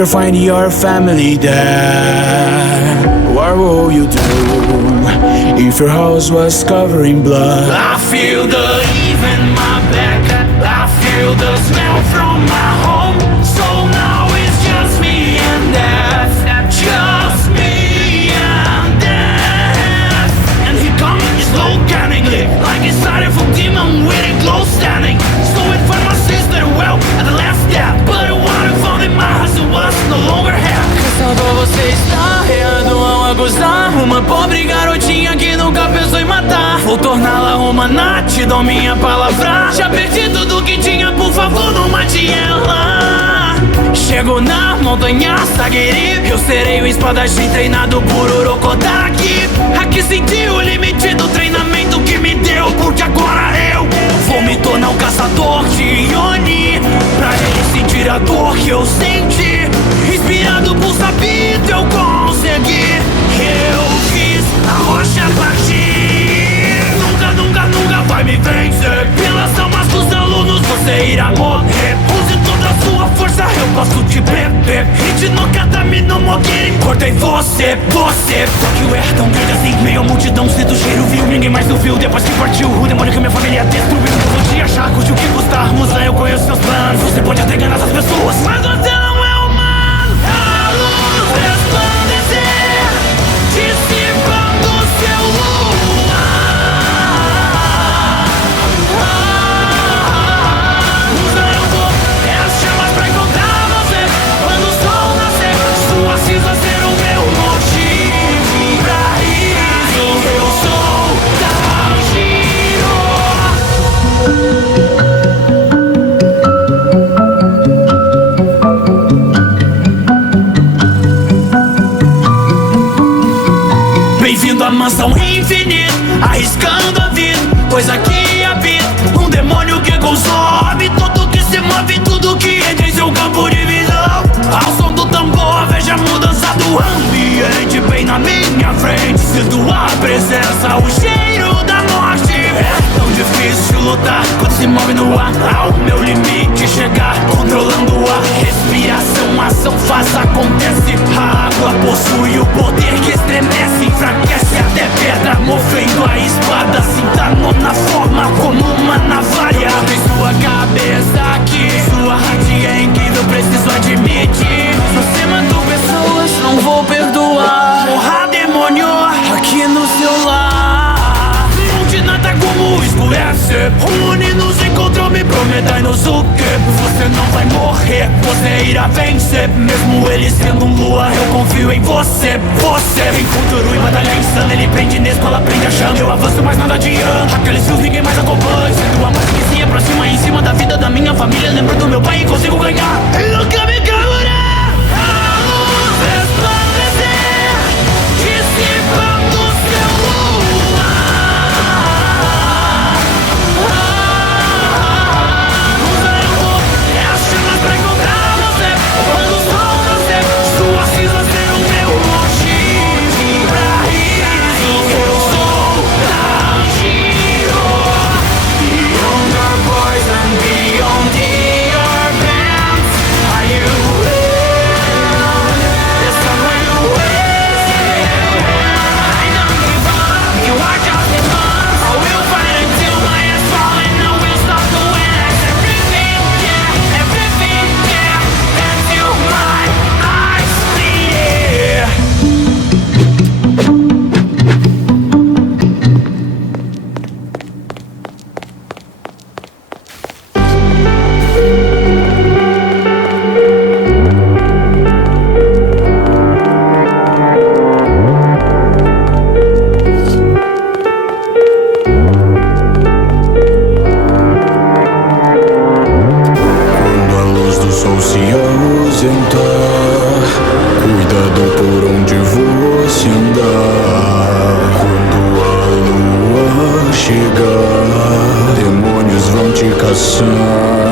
you're finding your family there, what will you do if your house was covered in blood? I feel the heat in my back, I feel the smell from my home. So now it's just me and death, just me and death. And he comes slow canningly, like he started from demon with a glow standing. So it found my sister well at the last step, but the water found in my house was no longer here. Cansado você está errado ao acusar uma pobre garotinha que nunca pensou em matar. Vou torná-la uma Nath, dou minha palavra. Já perdi tudo que tinha, por favor não mate ela. Chego na montanha Sagiri, eu serei o espadachim treinado por Urokodaki. Aqui senti o limite do treinamento que me deu, porque agora eu vou me tornar um caçador de Yoni, pra ele sentir a dor que eu senti. Inspirado por sabido eu consegui, eu fiz a rocha partir. Nunca, nunca, nunca vai me vencer. Pelas almas dos alunos você irá morrer. Use toda a sua força, eu posso te beber. Hit no Katami no Mogiri, cortei você. Só que o erro tão grande assim, meio a multidão sinto o cheiro viu. Ninguém mais ouviu depois que partiu. O demônio que minha família destruiu. Eu vou te achar, custe o que custar. Musa, eu conheço seus planos. Você pode até enganar essas pessoas, mas você não é humano. A luz resplandecer, dissipando seu luar. Musa, eu vou ter as chamas pra encontrar você. Quando o sol nascer, sua cinza ser o meu motivo pra riso. Eu sou Tanjiro. Bem-vindo à mansão infinita, arriscando a vida, pois aqui habita um demônio que consome tudo que se move, tudo que entra em seu campo de visão. Ao som do tambor, veja a mudança do ambiente bem na minha frente. Sinto a presença, o cheiro da morte. É tão difícil lutar quando se move no ar. Ao meu limite chegar, controlando a respiração. Ação faz, acontece. A água possui o poder que estremece, enfraquece até pedra, movendo a espada. Sinta a nona forma como uma navalha em sua cabeça aqui. Sua arte é incrível, preciso admitir. Se você matou pessoas, não vou perdoar. Morra demônio aqui no seu lar. Onde nada como escurece, une nos encontrou, me prometai-nos o que? Você não vai morrer, você irá vencer. Mesmo ele sendo um lua, eu confio em você. Você vem futuro e batalha insana. Ele prende na escola, prende a chama. Eu avanço, mas nada adianta. Aqueles fios ninguém mais acompanha. Sendo a morte que se aproxima em cima da vida da minha família. Lembro do meu pai e consigo ganhar. E nunca me caurá. A luz resplandecer, dissipando seu luar. Musa, eu vou ter as chamas pra encontrar você. Quando o sol nascer, sua cinza ser o meu motivo pra riso. Eu sou Tanjiro. Beyond our boys and beyond the urbans, are you real? Yes, I'm real. I don't give up, you are just in fun. I will fight until my head's falling. I will stop the wind. Everything, yeah, everything, yeah, until my eyes bleed. Quando a luz do sol se ausentar, cuidado por onde você andar. Quando a lua chegar, demônios vão te caçar.